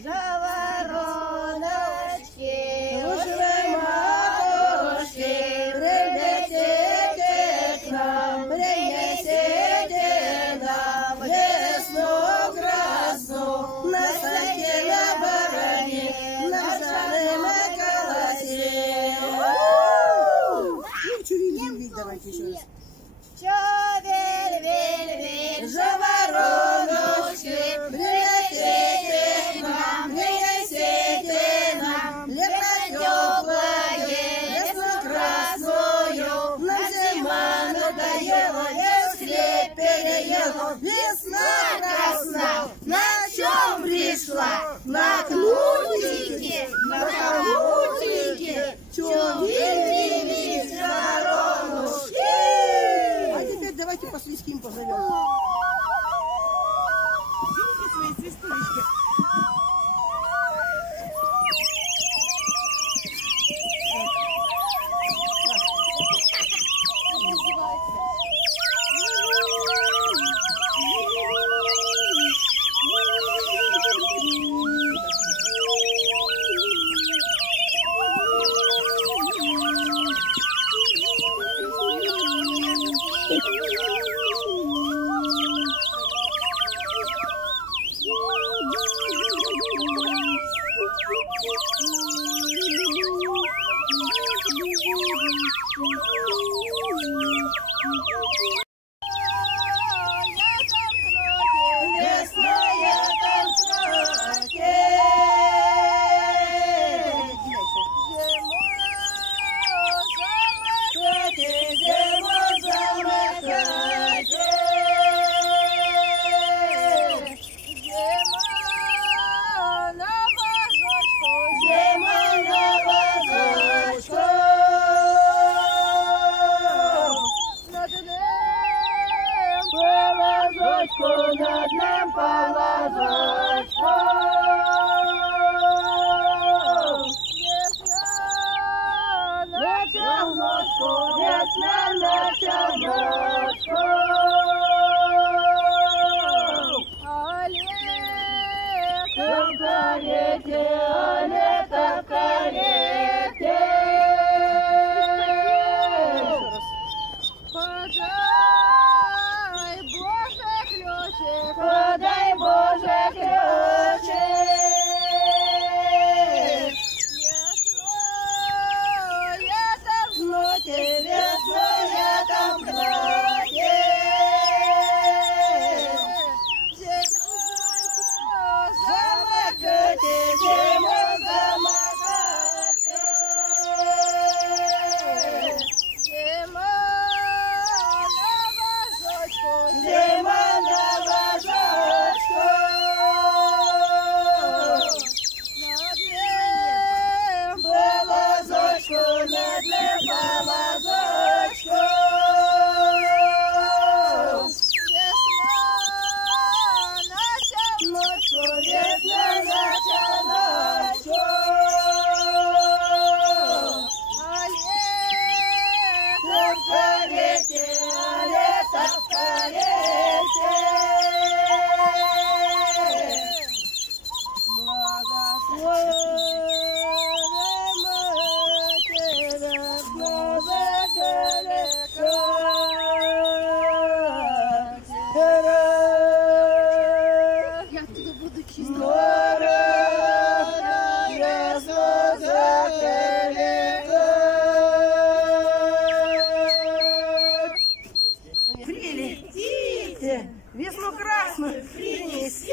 жавороночки, ружевые матушки, принесите к нам, принесите нам весну красну, на стаке, на баране, на жареном колосе. Давайте еще раз. Чё-вель-вель-вель, жавороночки, принесите нам, лето теплое, весну красную, нам зима надоела, весь хлеб переела, весна красна, на чем пришла? На кнутике, чё-вель-вель, жавороночки. Давайте по свистим позовем. Видите свои свистулечки? Над нам полозочку, весна на челночку, весна на челночку, а лето в карете, а лето в карете. Подай, Боже, ключи, весною там в ноте, весною там в ноте, зиму замокайте, зиму замокайте, зима на вазочку, зима на вазочку, над лем полозочку, весна на челночку, весна на челночку, а лето в карете, а лето в карете. Я оттуда буду Прилетите, весну красную принесите.